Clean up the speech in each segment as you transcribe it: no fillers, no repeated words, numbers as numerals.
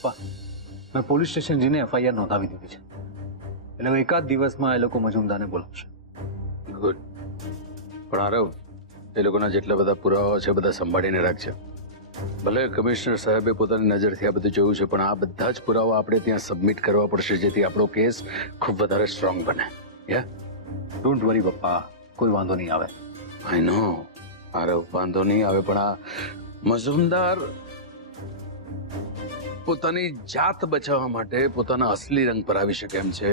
પપ્પા મેં police station જઈને FIR નોંધાવી દીધી છે, એટલે એકાદ દિવસમાં એ લોકો મજુમદારને બોલાવશે. ગુડ. પણ આરવ, એ લોકોના જેટલા બધા પુરાવા છે બધા સંભાળીને રાખજે. ભલે કમિશનર સાહેબે પોતાની નજરથી આ બધું જોયું છે, પણ આ બધા જ પુરાવા આપણે ત્યાં સબમિટ કરવા પડશે, જેથી આપણો કેસ ખૂબ વધારે સ્ટ્રોંગ બને. યા ડોન્ટ વરી પપ્પા, કોઈ વાંધો નહીં આવે. આઈ નો આરવ, વાંધો નહીં આવે, પણ આ મજુમદાર પોતાની જાત બચાવવા માટે પોતાના અસલી રંગ પર આવી શકે એમ છે.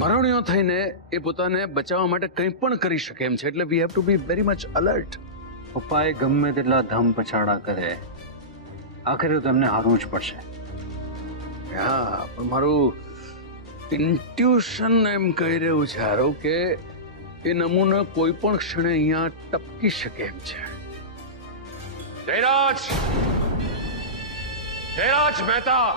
મરણીયો થઈને એ પોતાને બચાવવા માટે કંઈ પણ કરી શકે એમ છે, એટલે we have to be very much alert. પપ્પા એ ગમે તેટલા ધમ પછાડા કરે, આખરે તો એમને હારવું જ પડશે. હા, પણ મારું ઇન્ટ્યુશન એમ કહી રહ્યું છે આરવ કે એ નમૂનો કોઈ પણ ક્ષણે અહીંયા ટપકી શકે એમ છે. જયરાજ! જયરાજ મહેતા!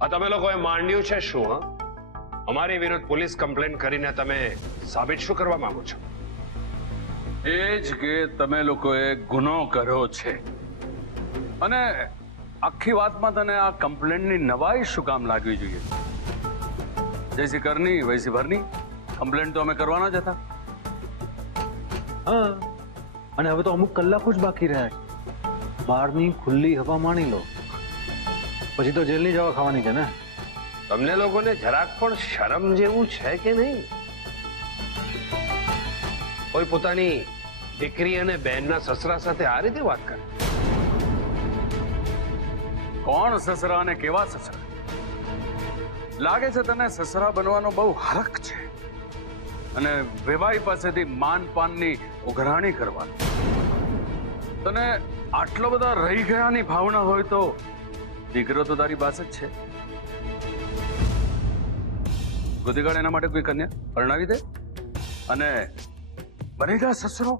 આ તમે લોકોએ માંડ્યું છે શું? અમારી વિરુદ્ધ પોલીસ કમ્પ્લેન કરીને તમે સાબિત શું કરવા માંગો છો? એ જ કે તમે લોકોએ ગુનો કર્યો છે, અને આખી વાતમાં તને આ કમ્પ્લેનની નવાઈ શું કામ લાગવી જોઈએ? જૈસી કરની વૈસી ભરની. કમ્પ્લેન તો અમે કરવાના જ હતા. હા, અને હવે તો અમુક કલાકો જ બાકી રહ્યા છે. બહારની ખુલ્લી હવા માણી લો, પછી તો જેલની જવા ખાવાની છે ને. તમને લોકોને જરાક પણ શરમ જેવું છે કે નહીં? કોઈ પોતાની દીકરી અને બહેનના સસરા સાથે આ રીતે વાત કરે? કોણ સસરા અને કેવા સસરા? લાગે છે તને સસરા બનવાનો બહુ હરખ છે, અને વેવાઈ પાસેથી માનપાનની ઉઘરાણી કરવાની. તને આટલો બધા રહી ગયાની ભાવના હોય તો દીકરો તો તારી પાસે જ છે. ગોદીગાળ એના માટે કોઈ કન્યા પરણાવી દે અને બની જા સસરો.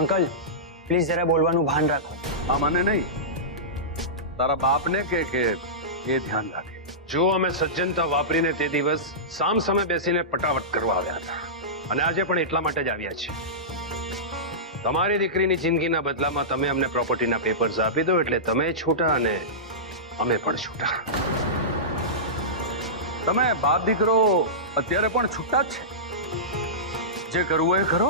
અંકલ પ્લીઝ જરા બોલવાનું ભાન રાખો. આ મને નહીં, તારા બાપને કે એ ધ્યાન રાખે. જો અમે સજ્જનતા વાપરીને તે દિવસ સામ સામે બેસીને પટાવટ કરવા આવ્યા હતા, અને આજે પણ એટલા માટે જ આવ્યા છીએ. તમારી દીકરીની જિંદગીના બદલામાં તમે અમને પ્રોપર્ટીના પેપર્સ આપી દો, એટલે તમે છૂટા અને અમે પણ છૂટા. તમે બાપ દીકરો અત્યારે પણ છૂટા જ છે. જે કરવું એ કરો,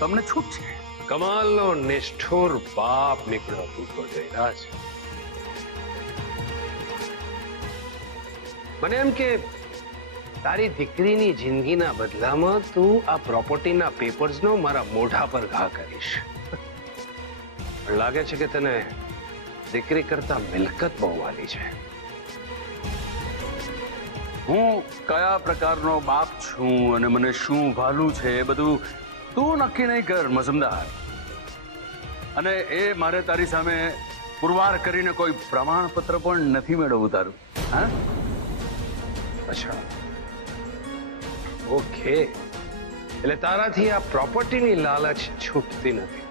તમને છૂટ છે. કમાલનો નિષ્ઠુર બાપ નીકળ્યો તું તો જયરાજ. મને એમ કે તારી દીકરીની જિંદગીના બદલામાં તું આ પ્રોપર્ટીના પેપર્સનો મારા મોઢા પર ઘા કરીશ. પણ લાગે છે કે તને દીકરી કરતા મિલકત બહુ વાલી છે. હું કયા પ્રકારનો બાપ છું અને મને શું ભાલું છે એ બધું તું નક્કી નહીં કર મજુમદાર. અને એ મારે તારી સામે પુરવાર કરીને કોઈ પ્રમાણપત્ર પણ નથી મેળવવું તારું. હા, અચ્છા, ઓકે. એટલે તારાથી આ પ્રોપર્ટીની લાલચ છૂટતી નથી.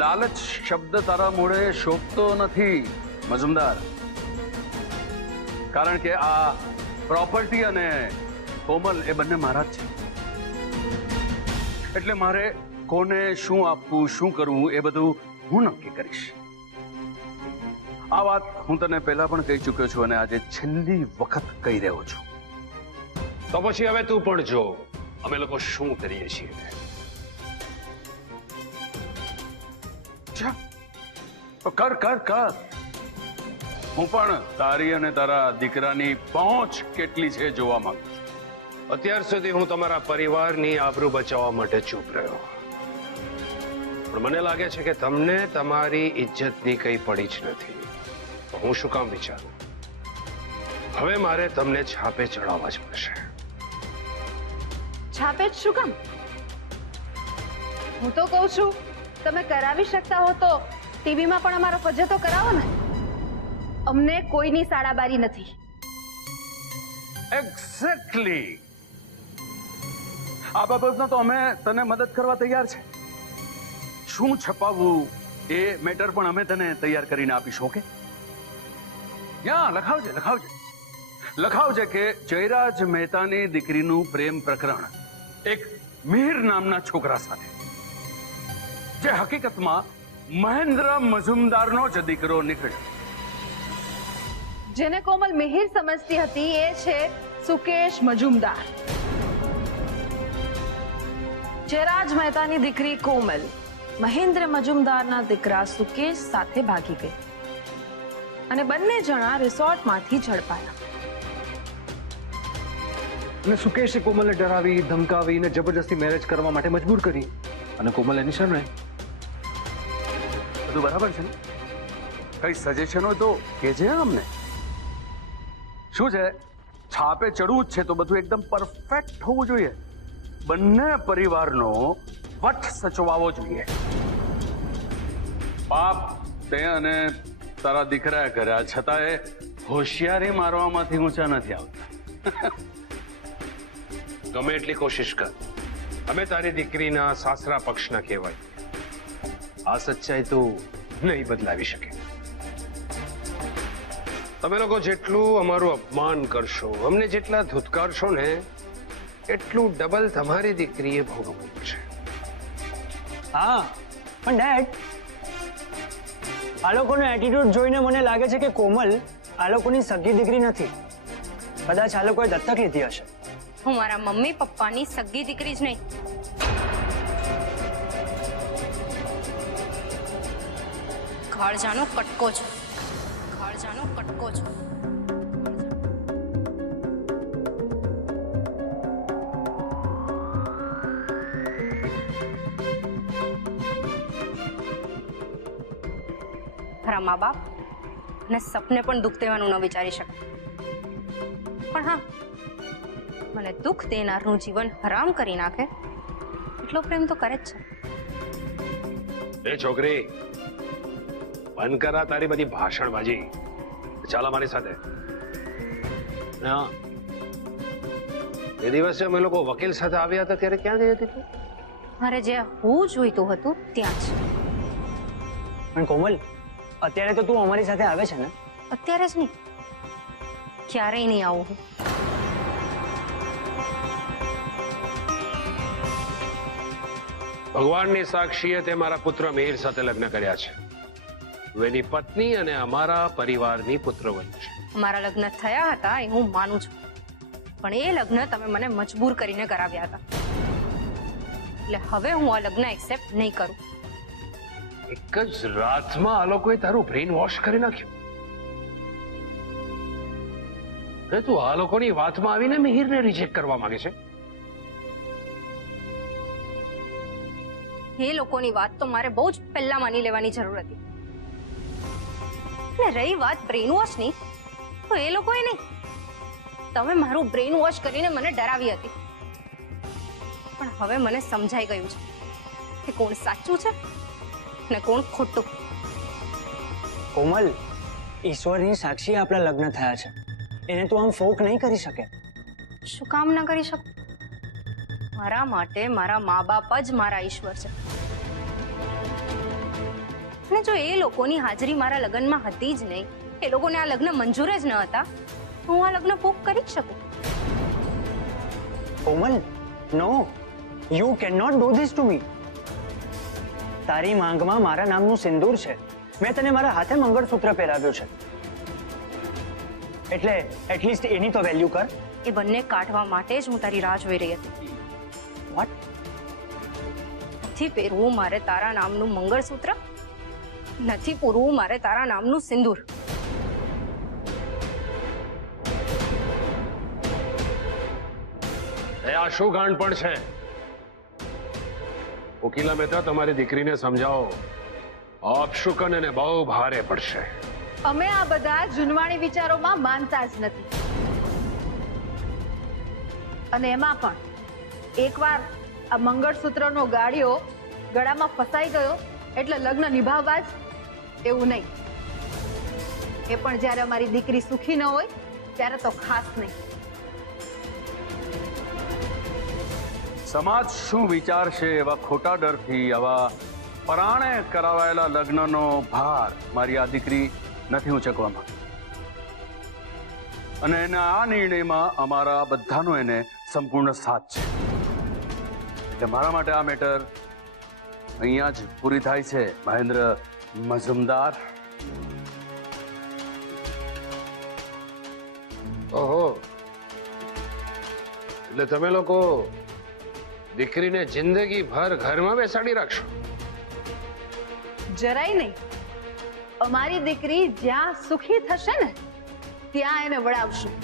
લાલચ શબ્દ તારા મોઢે શોભતો નથી મજુમદાર, કારણ કે આ પ્રોપર્ટી અને કોમલ એ બંને મારા જ છે. એટલે મારે કોને શું આપવું, શું કરવું એ બધું હું નક્કી કરીશ. આ વાત હું તને પહેલા પણ કહી ચૂક્યો છું, અને આજે છેલ્લી વખત કહી રહ્યો છું. તો પછી હવે તું પણ જો અમે લોકો શું કરીએ છીએ. તો કર કર કર. હું પણ તારી અને તારા દીકરાની પહોંચ કેટલી છે જોવા માંગુ છું. અત્યાર સુધી હું તમારા પરિવારની આબરૂ બચાવવા માટે ચૂપ રહ્યો, પણ મને લાગે છે કે તમને તમારી ઇજ્જતની કઈ પડી જ નથી. તો હું શું કામ વિચારું? હવે મારે તમને છાપે ચડાવવા જ પડશે. છાપે જ શું કામ? હું તો કહું છું તમે કરાવી શકતા હો તો ટીવીમાં પણ અમારો ફજે તો કરાવો ને. અમને કોઈની સાડાબારી નથી. એક્ઝેક્ટલી. આ બાબતમાં તો અમે તને મદદ કરવા તૈયાર છે. શું છપાવવું, એ મેટર પણ અમે તને તૈયાર કરીને આપીશું. ઓકે? લખાવજે કે જયરાજ મહેતાની દીકરીનું પ્રેમ પ્રકરણ એક મિહિર નામના છોકરા સાથે, જે હકીકતમાં મહેન્દ્ર મજુમદારનો જ દીકરો નીકળ્યો. જેને કોમલ મિહિર સમજતી હતી એ છે સુકેશ મજુમદાર. જયરાજ મહેતાની દીકરી કોમલ મહેન્દ્ર મજુમદારના દીકરા સુકેશ સાથે ભાગી ગઈ અને બંને જણા રિસોર્ટમાંથી ઝડપાયા. અને સુકેશે કોમલને ડરાવી, ધમકાવી અને જબરજસ્તી મેરેજ કરવા માટે મજબૂર કરી, અને કોમલ એની શરણે. બધું બરાબર છે ને? કઈ સજેશન હોય તો કહેજે અમને. શું છે, છાપે ચડવું જ છે તો બધું એકદમ પરફેક્ટ હોવું જોઈએ. બંને પરિવારનો વટ સચવાવો જોઈએ. બાપ તે અને તારા દીકરા કર્યા છતાં એ હોશિયારી મારવામાંથી ઊંચા નથી આવતા. ગમે એટલી કોશિશ કર, અમે તારી દીકરીના સાસરા પક્ષના કહેવાય. આ સચ્ચાઈ તું નહીં બદલાવી શકે. તમે લોકો જેટલું અમારું અપમાન કરશો, અમને જેટલા ધુતકારશો ને, એટલું ડબલ તમારી દીકરીએ ભોગવવું છે. હા પણ ડેડ, આ લોકોનો એટીટ્યુડ જોઈને મને લાગે છે કે કોમલ આ લોકોની સગી દીકરી નથી. કદાચ આ લોકોએ દત્તક લીધી હશે. હું મારા મમ્મી પપ્પાની સગી દીકરી જ નહીં. કાળજાનો કટકો છું. કાળજાનો કટકો છું. મારા મા બાપ અને સપને પણ દુઃખ દેવાનું ન વિચારી શકે, પણ હા, મને દુઃખ દેનારનું જીવન હરામ કરી નાખે એટલો પ્રેમ તો કરે જ છે. એ છોકરી, બંધ કરા તારી બધી ભાષણબાજી. ચાલ અમારી સાથે. હા, એ દિવસે અમે લોકો વકીલ સાથે આવ્યા હતા ત્યારે ક્યાં ગઈ હતી તું? મારે જે હું જોઈતું હતું ત્યાં જ. પણ કોમલ, અત્યારે તો તું અમારી સાથે આવે છે ને? અત્યારે જ નહીં, ક્યારેય નહીં આવું હું. ભગવાનની સાક્ષીએ તે મારા પુત્ર મિહિર સાથે લગ્ન કર્યા છે. એની પત્ની અને અમારા પરિવારની પુત્રવધુ છે. અમારા લગ્ન થયા હતા એ હું માનું છું, પણ એ લગ્ન તમે મને મજબૂર કરીને કરાવ્યા હતા. એટલે હવે હું આ લગ્ન એક્સેપ્ટ નહીં કરું. એક જ રાતમાં આ લોકોએ તારું બ્રેઇન વોશ કરી નાખ્યું. તું આ લોકોની વાતમાં આવીને મિહિરને રિજેક્ટ કરવા માંગે છે? એ લોકોની વાત તો મારે બહુ જ પહેલા માની લેવાની જરૂર હતી. અને રહી વાત બ્રેઇન વોશની, તો એ લોકોએ નહીં, તમે મારું બ્રેઇન વોશ કરીને મને ડરાવી હતી. પણ હવે મને સમજાઈ ગયું છે કે કોણ સાચું છે ને કોણ ખોટું. કોમલ, ઈશ્વરની સાક્ષી આપણા લગ્ન થયા છે, એને તું આમ ફોક નહીં કરી શકે. શું કામ ના કરી શકું? મારા માટે મારા મા બાપ જ મારા ઈશ્વર છે. અને જો એ લોકોની હાજરી મારા લગ્નમાં હતી જ નહીં, એ લોકોને આ લગ્ન મંજૂર જ ન હતા, તો હું આ લગ્ન ફોક કરી જ શકું. Komal, no, you can not do this to me. તારી માંગમાં મારા નામનું સિંદૂર છે. મેં તને મારા હાથે મંગળસૂત્ર પહેરાવ્યું છે, એટલે એટલીસ્ટ એની તો વેલ્યુ કર. એ બંને કાઢવા માટે જ હું તારી રાહ જોઈ રહી હતી. વોટ? નથી પહેરવું મારે તારા નામનું મંગળસૂત્ર, નથી પૂરવું મારે તારા નામનું સિંદૂર. આ શું ગાંડ પણ છે? વકીલા મહેતા, તમારી દીકરીને સમજાવો. અપશુકન એને બહુ ભારે પડશે. અમે આ બધા જૂનવાણી વિચારોમાં માનતા જ નથી. અને એમાં પણ એકવાર આ મંગળસૂત્રનો ગાળિયો ગળામાં ફસાઈ ગયો એટલે લગ્ન નિભાવવા જ, એવું નહીં. એ પણ જ્યારે અમારી દીકરી સુખી ન હોય ત્યારે તો ખાસ નહીં. સમાજ શું વિચારશે એવા ખોટા ડરથી આવા પરાણે કરાવાયેલા લગ્નનો ભાર મારી આ દીકરી નથી ઉંચકવા માંગતી. અને એના આ નિર્ણયમાં અમારા બધાનો એને સંપૂર્ણ સાથ છે. એટલે મારા માટે આ મેટર અહીંયા જ પૂરી થાય છે. મહેન્દ્ર મજુમદાર. ઓહો, એટલે તમે લોકો દીકરીને જિંદગી ભર ઘરમાં બેસાડી રાખશો? જરાય નહીં. અમારી દીકરી જ્યાં સુખી થશે ને ત્યાં એને વળાવશું.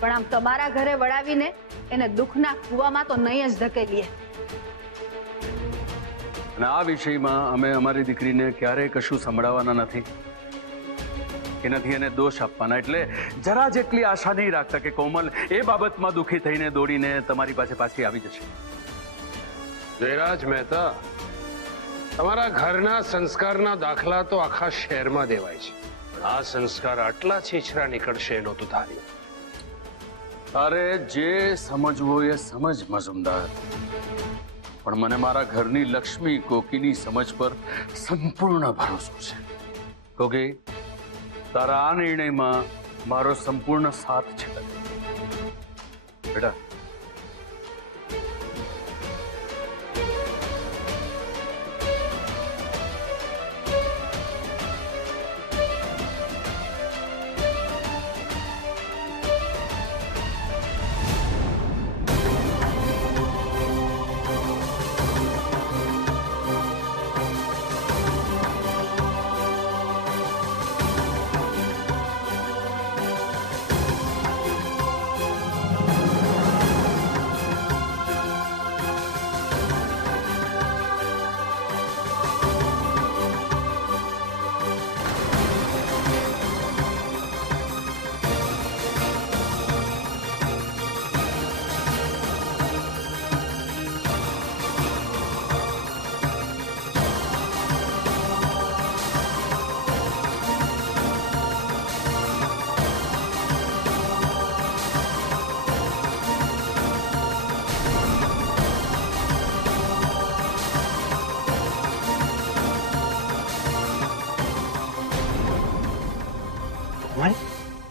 પણ આમ તમારા ઘરે વળાવીને એને દુઃખના કૂવામાં તો નહીં જ ધકેલીએ. અને આ વિષયમાં અમે અમારી દીકરીને ક્યારેય કશું સંભળાવવાના નથી કે નથી એને દોષ આપવાના. એટલે જરા જેટલી આશા નહીં રાખતા કે કોમલ એ બાબતમાં દુઃખી થઈને દોડીને તમારી પાસે પાછી આવી જશે. જયરાજ મહેતા, તમારા ઘરના સંસ્કારના દાખલા તો આખા શહેરમાં દેવાય છે, પણ આ સંસ્કાર આટલા છીછરા નીકળશે એ નહોતું ધાર્યું. અરે જે સમજવું એ સમજ મજુમદાર, પણ મને મારા ઘરની લક્ષ્મી કોકીની સમજ પર સંપૂર્ણ ભરોસો છે. કોકી, તારા આ નિર્ણયમાં મારો સંપૂર્ણ સાથ છે બેટા.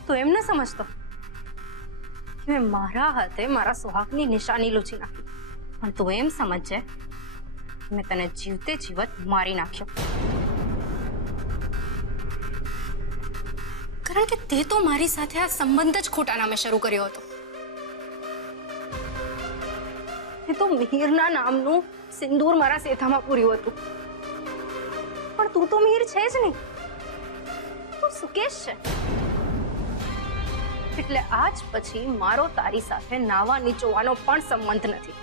તો એમ ન સમજતો કે મેં મારા હાથે મારા સુહાગની નિશાની લૂછી નાખી, પણ તું એમ સમજજે મેં તને જીવતે જીવત મારી નાખ્યો. કારણ કે તે તો મારી સાથે આ સંબંધ જ ખોટા નામે શરૂ કર્યો હતો. તે તો મિહિરના નામનું સિંદૂર મારા સેથામાં પૂર્યું હતું, પણ તું તો મિહિર છે જ નહીં, તું સુકેશ છે. એટલે આજ પછી મારો તારી સાથે નાવા નીચોવાનો પણ સંબંધ નથી.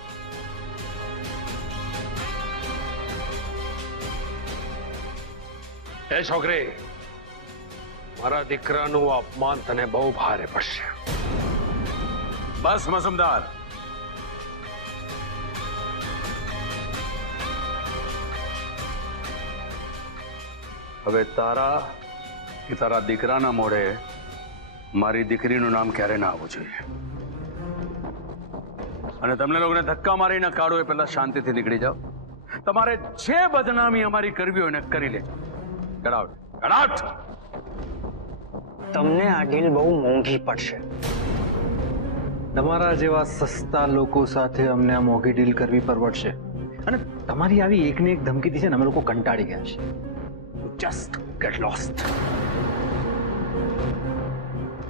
એ છોકરી, મારા દીકરાનું અપમાન તને બહુ ભારે પડશે. બસ મજુમદાર, હવે તારા કે તારા દીકરાના મોઢે મારી દીકરીનું નામ ક્યારે ના આવવું જોઈએ. અને તમને લોકોને ધક્કા મારીને કાઢો એ પહેલા શાંતિથી નીકળી જાઓ. તમારે જે બદનામી અમારી કરવી હોય ને કરી લેજો. Get out. Get out. તમને આ ડીલ બહુ મોંઘી પડશે. તમારા જેવા સસ્તા લોકો સાથે અમને આ મોંઘી ડીલ કરવી પરવડશે. અને તમારી આવી એકને એક ધમકીથી છે ને અમે લોકો કંટાળી ગયા છે. Just get lost.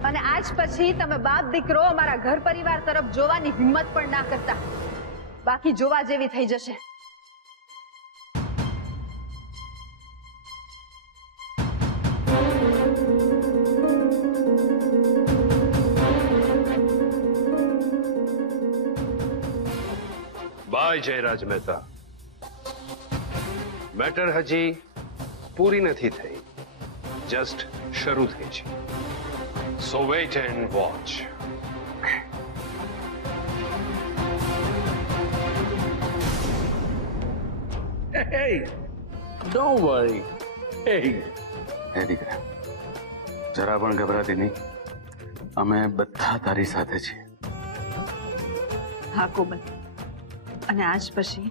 અને આજ પછી તમે બાપ દીકરો અમારા ઘર પરિવાર તરફ જોવાની હિંમત પણ ના કરતા. બાકી જોવા જેવી થઈ જશે. બાય જયરાજ મહેતા. મેટર હજી પૂરી નથી થઈ, જસ્ટ શરૂ થઈ છે. So wait and watch. Hey, don't worry. Hey. હે દીકરા, જરા પણ ગભરાતી નહીં. અમે બધા તારી સાથે છીએ. હા કોમલ, અને આજ પછી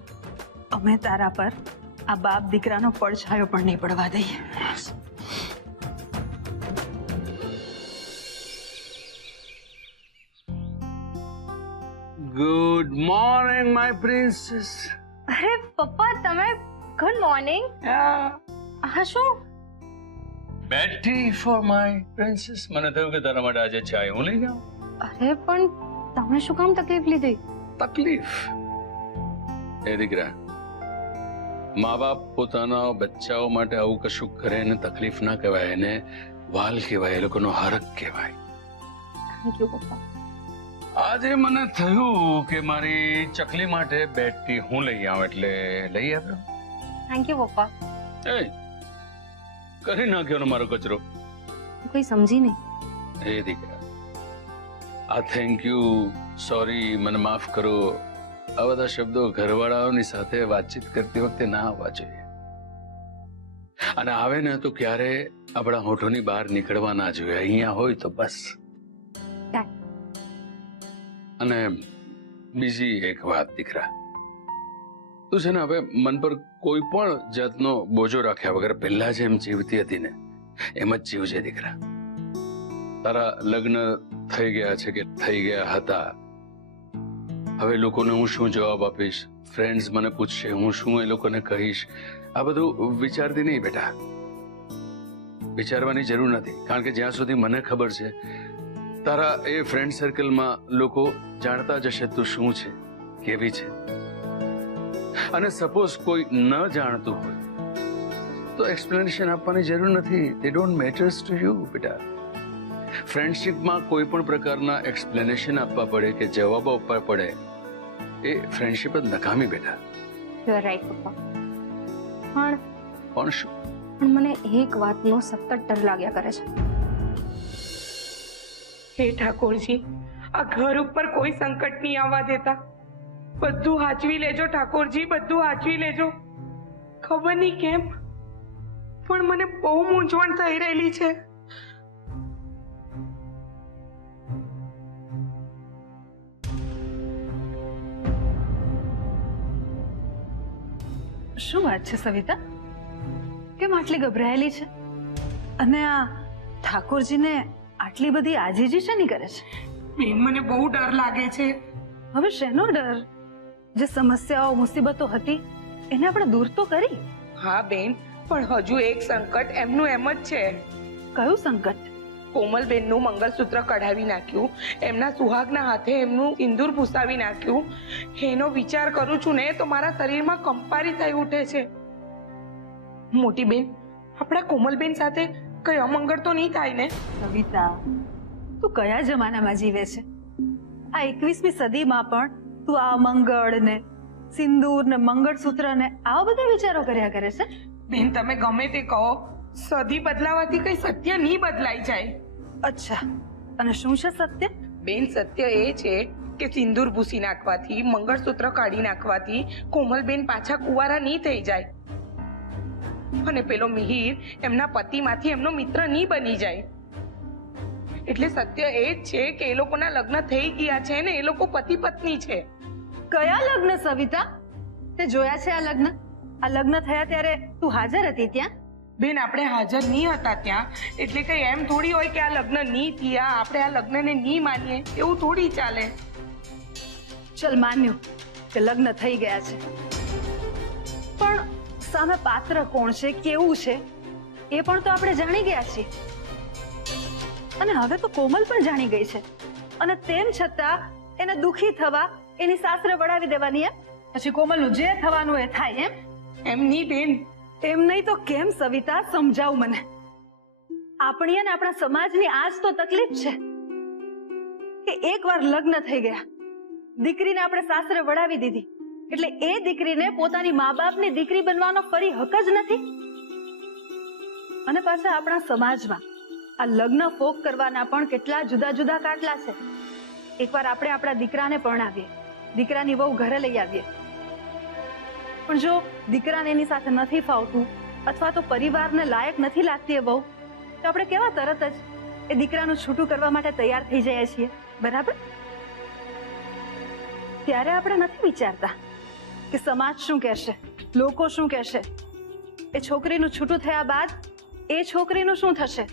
અમે તારા પર આ બાપ દીકરાનો પડછાયો પણ નહીં પડવા દઈએ. Good morning my princess. અરે પપ્પા તમે ગુડ મોર્નિંગ. આ શું? બેટી ફોર માય પ્રિન્સેસ. મને થયું કે તારા માટે આજે ચાય હું લઈ જાઉં. અરે પણ તમે શું કામ તકલીફ લીધી? તકલીફ? એ દીકરા, મા બાપ પોતાના બચ્ચાઓ માટે આવું કશું કરે એને તકલીફ ના કહેવાય, એને વાલ કહેવાય, એ લોકોનો હરખ કહેવાય. થેન્ક યુ પપ્પા. આજે મને થયું કે મારી ચકલી માટે બેટી હું લઈ આવું એટલે લઈ આવ્યો. થેન્ક યુ પપ્પા. એ કરી નાખ્યો ને મારો કચરો. કોઈ સમજી નહીં. એ દીકરા, આ થેન્ક યુ, સોરી, મને માફ કરો, આ બધા શબ્દો ઘરવાળાઓની સાથે વાતચીત કરતી વખતે ના આવવા જોઈએ. અને આવે ને તો ક્યારે આપણા હોઠોની બહાર નીકળવા ના જોઈએ. અહીંયા હોય તો બસ. અને બીજી એક વાત દીકરા, તું છે ને હવે મન પર કોઈ પણ જાતનો બોજો રાખ્યા વગર પહેલા જેમ જીવતી હતી ને એમ જ જીવજે દીકરા. તારા લગ્ન થઈ ગયા છે કે થઈ ગયા હતા, હવે લોકોને હું શું જવાબ આપીશ, ફ્રેન્ડ્સ મને પૂછશે, હું શું એ લોકોને કહીશ, આ બધું વિચારતી નહીં બેટા. વિચારવાની જરૂર નથી, કારણ કે જ્યાં સુધી મને ખબર છે તારા એ ફ્રેન્ડ સર્કલમાં લોકો જાણતા જ હશે તું શું છે, કેવી છે. અને સપોઝ કોઈ ન જાણતું હોય તો એક્સપ્લેનેશન આપવાની જરૂર નથી. they don't matters to you બેટા. ફ્રેન્ડશિપમાં કોઈ પણ પ્રકારના એક્સપ્લેનેશન આપવા પડે કે જવાબો આપવા પડે એ ફ્રેન્ડશિપ જ નકામી બેટા. યુ આર રાઈટ પપ્પા. પણ શું? પણ મને એક વાતનો સતત ડર લાગ્યા કરે છે. હે ઠાકોરજી, આ ઘર ઉપર કોઈ સંકટ નહીં આવવા દેતા. બધું હાચવી લેજો ઠાકોરજી, બધું હાચવી લેજો. ખબર નહીં કેમ પણ મને બહુ મૂંઝવણ થઈ રહેલી છે. શું વાત છે સવિતા? કેમ આટલી ગભરાયેલી છે? અને આ ઠાકોરજીને આટલી બધી આજીજી શેની કરે છે? બેન, મને બહુ ડર લાગે છે. હવે શેનો ડર? જે સમસ્યાઓ મુસીબતો હતી એને આપણે દૂર તો કરી. હા બેન, પણ હજુ એક સંકટ એમનું એમ જ છે. કયું સંકટ? કોમલબેનનું મંગળસૂત્ર કઢાવી નાખ્યું, એમના સુહાગના હાથે એમનું સિંદૂર ભૂસાવી નાખ્યું. એનો વિચાર કરું છું ને તો મારા શરીરમાં કંપારી થઈ ઉઠે છે. મોટી બેન, આપણા કોમલબેન સાથે કઈ અમંગળ તો નહીં થાય ને? સવિતા, તું કયા જમાનામાં જીવે છે? આ 21મી સદીમાં પણ તું આ મંગળ ને સિંદૂર ને મંગળસૂત્ર ને આવા બધા વિચારો કર્યા કરે છે? બેન, તમે ગમે તે કહો, સદી બદલાવાથી કઈ સત્ય નહીં બદલાઈ જાય. અચ્છા, અને શું છે સત્ય? બેન, સત્ય એ છે કે સિંદૂર ભૂસી નાખવાથી, મંગળસૂત્ર કાઢી નાખવાથી કોમલબેન પાછા કુંવારા નહીં થઈ જાય અને પેલો મિહિર એમના પતિમાંથી એમનો મિત્ર નહીં બની જાય. એટલે સત્ય એ જ છે કે એ લોકોના લગ્ન થઈ ગયા છે ને એ લોકો પતિ પત્ની છે. કયા લગ્ન સવિતા? તે જોયા છે આ લગ્ન? આ લગ્ન થયા ત્યારે તું હાજર હતી ત્યાં? બેન, આપણે હાજર નહીં હતા ત્યાં, એટલે કઈ એમ થોડી હોય કે આ લગ્ન નહીં થયા, આપણે આ લગ્નને નહીં માનીએ એવું થોડી ચાલે. ચલ, માન્યું કે લગ્ન થઈ ગયા છે, પણ સામે પાત્ર કોણ છે, કેવું છે એ પણ તો આપણે જાણી ગયા છીએ. અને હવે તો કોમલ પણ જાણી ગઈ છે, અને તેમ છતાં એને દુખી થવા એની સાસરે વળાવી દેવાની. પછી કોમલનું જે થવાનું એ થાય એમ નહીં બેન. એમ નહીં તો કેમ સવિતા? સમજાવ મને. આપણી અને આપણા સમાજની આજ તો તકલીફ છે કે એકવાર લગ્ન થઈ ગયા, દીકરીને આપણે સાસરે વળાવી દીધી એટલે એ દીકરીને પોતાની મા બાપની દીકરી બનવાનો ફરી હક જ નથી. અને પાછા આપણા સમાજમાં આ લગ્ન ફોક કરવાના પણ કેટલા જુદા જુદા કાટલા છે. એકવાર આપણે આપણા દીકરાને પરણાવીએ, દીકરાની વહુ ઘરે લઈ આવીએ, પણ જો દીકરાને એની સાથે નથી ફાવતું અથવા તો પરિવારને લાયક નથી લાગતી એ વહુ, તો આપણે કેવા તરત જ એ દીકરાનું છૂટું કરવા માટે તૈયાર થઈ જઈએ છીએ, બરાબર? ત્યારે આપણે નથી વિચારતા કે સમાજ શું કહેશે, લોકો શું કહેશે, એ છોકરીનું છૂટું થયા બાદ એ છોકરીનું શું થશે?